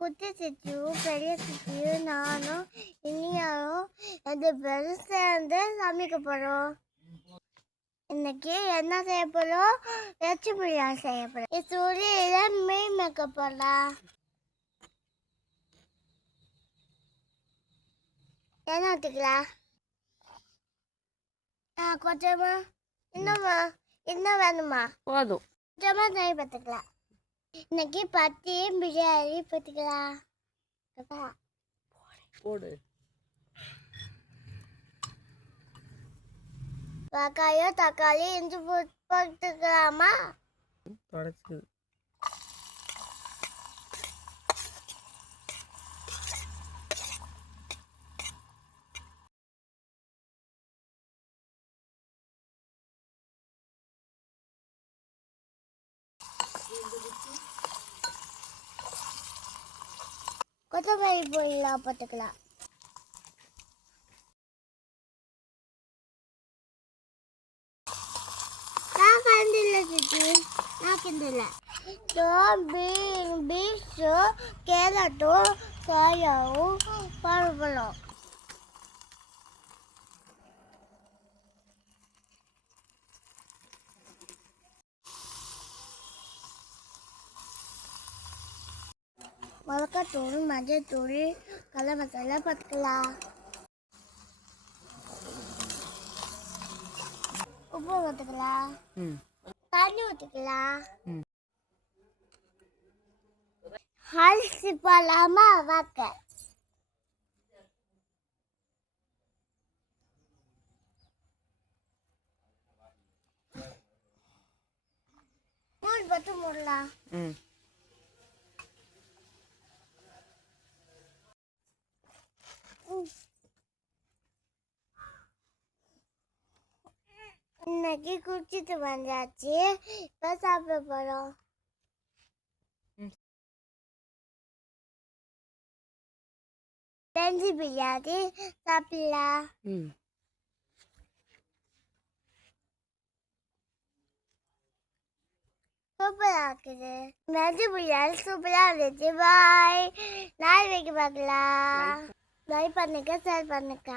குட்டி சித்தியும் பெரிய சித்தியும் நானும் இனியாவும் ரெண்டு பேரும் சேர்ந்து சமைக்க போறோம். இன்னைக்கு என்ன செய்ய போறோம்? வெச்சு பிரியாணி செய்ய போறோம். சூரியல மீன் வைக்க போறோம். என்ன ஊற்றிக்கலாம்? கொஞ்சமா இன்னும் வேணுமா? போதும். கொஞ்சமா தண்ணி பார்த்துக்கலாம். இன்னைக்கு பத்தி பிரியாணி பார்த்துக்கலாம். போடு. வெங்காயம் தக்காளி இஞ்சி போட்டுக்கலாமா? தொடச்சு கொத்தமல்லி பொரியலாம் போட்டுக்கலாம். நான் கண்டில்லை சித்தி, நான் கிண்டில்லை. பீன்ஸும் கேரட்டும் சோயாவும் பருப்பலாம். மிளகாத்தூள் மஞ்சள்தூள் கலர் மசாலா போட்டுக்கலாம். உப்பு ஊற்றுக்கலாம். தண்ணி ஊற்றிக்கலாம். அரிசி போடலாமா? வாக்க மூணு பத்து மூடலாம். இன்னைக்கு குடிச்சிட்டு வந்தாச்சு. இப்போ சாப்பிட போறோம். செஞ்சு பிரியாணி சாப்பிடலாம். சூப்பரா இருக்குது. வெஜ் பிரியாணி சூப்பரா இருந்துச்சு. பாய். நாளைக்கு பார்க்கலாம். லைக் பண்ணுங்க, ஷேர் பண்ணுங்க.